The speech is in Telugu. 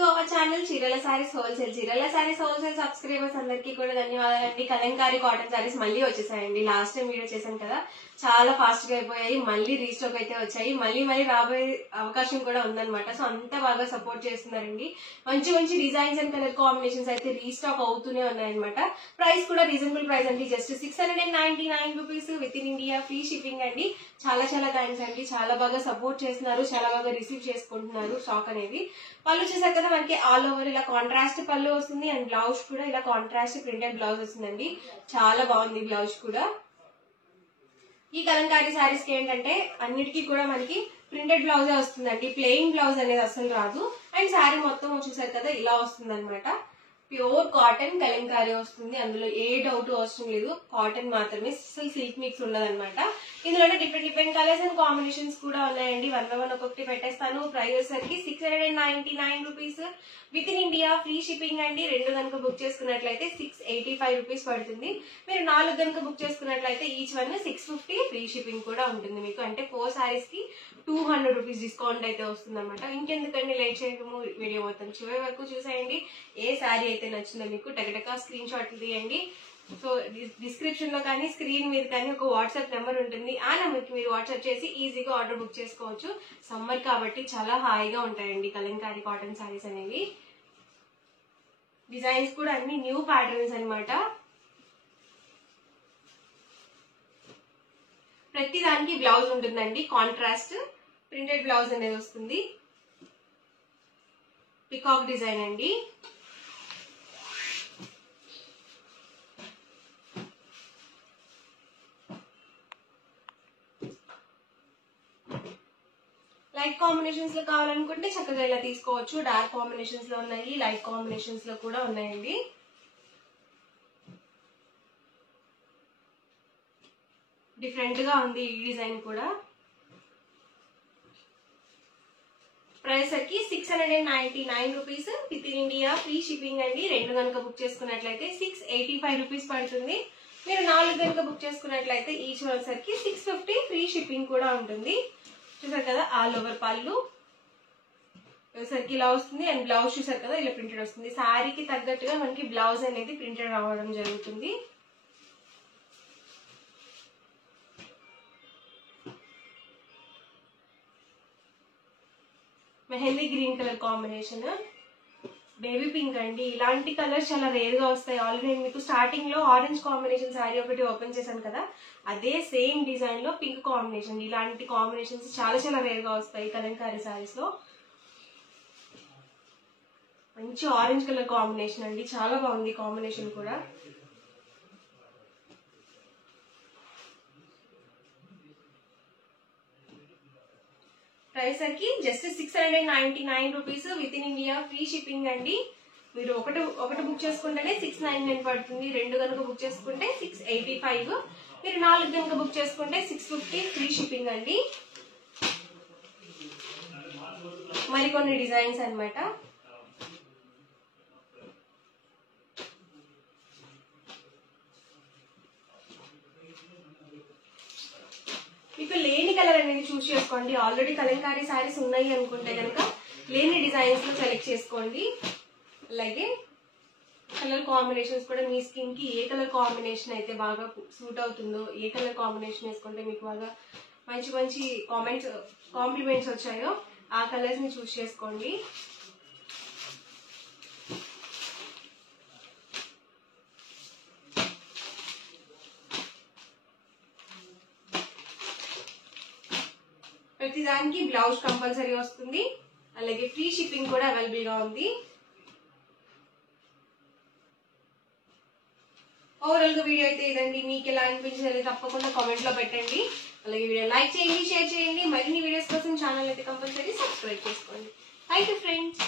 టు అవర్ ఛానల్ చీరల సారీస్ హోల్సేల్. చీరల సారీస్ హోల్సేల్ సబ్స్క్రైబర్స్ అందరికీ కూడా ధన్యవాదాలండి. కలంకారీ కాటన్ సారీస్ మళ్ళీ వచ్చేసాయండి. లాస్ట్ టైం వీడియో చేశాను కదా, చాలా ఫాస్ట్ గా అయిపోయాయి. మళ్ళీ రీస్టాక్ అయితే వచ్చాయి. మళ్ళీ రాబోయే అవకాశం కూడా ఉందన్నమాట. సో అంతా బాగా సపోర్ట్ చేస్తున్నారండి. మంచి మంచి డిజైన్స్ అండ్ కలర్ కాంబినేషన్స్ అయితే రీస్టాక్ అవుతూనే ఉన్నాయన్నమాట. ప్రైస్ కూడా రీజనబుల్ ప్రైస్ అండి, just 699 rupees with in India, free shipping అండి. చాలా చాలా థ్యాంక్స్ అండి. చాలా బాగా సపోర్ట్ చేస్తున్నారు, చాలా బాగా రిసీవ్ చేసుకుంటున్నారు స్టాక్ అనేది. పళ్ళు చూసారు కదా, మనకి ఆల్ ఓవర్ ఇలా కాంట్రాస్ట్ పళ్ళు వస్తుంది అండ్ బ్లౌజ్ కూడా ఇలా కాంట్రాస్ట్ ప్రింటెడ్ బ్లౌజ్ వస్తుందండి. చాలా బాగుంది బ్లౌజ్ కూడా. ఈ కలంకారీ సారీస్ కి ఏంటంటే అన్నిటికీ కూడా మనకి ప్రింటెడ్ బ్లౌజే వస్తుందండి, ప్లెయిన్ బ్లౌజ్ అనేది అసలు రాదు. అండ్ శారీ మొత్తం చూసారు కదా ఇలా వస్తుంది అనమాట. ప్యూర్ కాటన్ కలంకారీ వస్తుంది, అందులో ఏ డౌట్ అవసరం లేదు. కాటన్ మాత్రమే, అసలు సిల్క్ మిక్స్ ఉండదు అనమాట. ఇందులోనే డిఫరెంట్ కలర్స్ అండ్ కాంబినేషన్స్ కూడా ఉన్నాయండి. 1 by 1 ఒక్కొక్కటి పెట్టేస్తాను. ప్రైస్ వచ్చేసరికి 699 rupees with in India, free shipping అండి. 2 కనుక బుక్ చేసుకున్నట్లయితే 685 రూపీస్ పడుతుంది. మీరు 4 కనుక బుక్ చేసుకున్నట్లయితే ఈచ్ వన్ 650, ఫ్రీ షిప్పింగ్ కూడా ఉంటుంది మీకు. అంటే 4 సారీస్ కి 200 రూపీస్ డిస్కౌంట్ అయితే వస్తుంది అనమాట. ఇంకెందుకండి లేట్ చేయడము, వీడియో మొత్తం చివరి వరకు చూసేయండి. ఏ శారీ అయితే నచ్చిందో మీకు టకటకా స్క్రీన్ షాట్లు తీయండి. సో డిస్క్రిప్షన్ లో కానీ స్క్రీన్ మీద కానీ ఒక వాట్సాప్ నెంబర్ ఉంటుంది. ఆ నెంబర్ కి మీరు వాట్సాప్ చేసి ఈజీగా ఆర్డర్ బుక్ చేసుకోవచ్చు. సమ్మర్ కాబట్టి చాలా హాయిగా ఉంటాయండి కలంకారీ కాటన్ సారీస్ అనేవి. డిజైన్స్ కూడా అన్ని న్యూ ప్యాటర్న్స్ అనమాట. ప్రతి దానికి బ్లౌజ్ ఉంటుందండి, కాంట్రాస్ట్ ప్రింటెడ్ బ్లౌజ్ అనేది వస్తుంది. పికాక్ డిజైన్ అండి. లైట్ కాంబినేషన్స్ లో కావాలనుకుంటే చక్కగా ఇలా తీసుకోవచ్చు. డార్క్ కాంబినేషన్స్ లో ఉన్నాయి, లైట్ కాంబినేషన్స్ లో కూడా ఉన్నాయండి. డిఫరెంట్ గా ఉంది ఈ డిజైన్ కూడా. ప్రైస్ వచ్చి 699 rupees with in India, free shipping అండి. 2 కనుక బుక్ చేసుకున్నట్లయితే 685 రూపీస్ పడుతుంది. మీరు 4 కనుక బుక్ చేసుకున్నట్లయితే ఈచ్ వచ్చేసరికి 650, ఫ్రీ షిప్పింగ్ కూడా ఉంటుంది. చూసారు కదా, ఆల్ ఓవర్ పళ్ళు వచ్చేసరికి ఇలా వస్తుంది అండ్ బ్లౌజ్ చూసారు కదా ఇలా ప్రింటెడ్ వస్తుంది. శారీకి తగ్గట్టుగా మనకి బ్లౌజ్ అనేది ప్రింటెడ్ రావడం జరుగుతుంది. Mehndi green colour combination, baby pink అండి. ఇలాంటి కలర్స్ చాలా రేర్ గా వస్తాయి. ఆల్రెడీ నేను మీకు స్టార్టింగ్ లో ఆరెంజ్ కాంబినేషన్ శారీ ఒకటి ఓపెన్ చేశాను కదా, అదే సేమ్ డిజైన్ లో పింక్ కాంబినేషన్. ఇలాంటి కాంబినేషన్స్ చాలా చాలా రేర్ గా వస్తాయి కలంకారీ శారీస్ లో. మంచి ఆరెంజ్ కలర్ కాంబినేషన్ అండి, చాలా బాగుంది కాంబినేషన్ కూడా. ప్రైస్ వచ్చి just 699 rupees with in India, free shipping అండి. మీరు ఒకటి బుక్ చేసుకుంటేనే 699 పడుతుంది. 2 కనుక బుక్ చేసుకుంటే 685. మీరు 4 కనుక బుక్ చేసుకుంటే 650, ఫ్రీ షిప్పింగ్ అండి. మరికొన్ని డిజైన్స్ అనమాట. మీకు లేని కలర్ అనేది చూస్ చేసుకోండి. ఆల్రెడీ కలంకారీ సారీస్ ఉన్నాయి అనుకుంటే కనుక లేని డిజైన్స్ లో సెలెక్ట్ చేసుకోండి. అలాగే కలర్ కాంబినేషన్స్ కూడా మీ స్కిన్ కి ఏ కలర్ కాంబినేషన్ అయితే బాగా సూట్ అవుతుందో, ఏ కలర్ కాంబినేషన్ వేసుకుంటే మీకు బాగా మంచి మంచి కాంప్లిమెంట్స్ వచ్చాయో ఆ కలర్స్ ని చూస్ చేసుకోండి. ప్రతి దానికి బ్లౌజ్ కంపల్సరీ వస్తుంది, అలాగే ఫ్రీ షిప్పింగ్ కూడా అవైలబుల్ గా ఉంది. ఓవరాల్ గా వీడియో అయితే ఇదండి. మీకు ఎలా అనిపించింది తప్పకుండా కామెంట్ లో పెట్టండి. అలాగే వీడియో లైక్ చేయండి, షేర్ చేయండి. మరిన్ని వీడియోస్ కోసం ఛానల్ అయితే కంపల్సరీ సబ్స్క్రైబ్ చేసుకోండి. Thank you friends.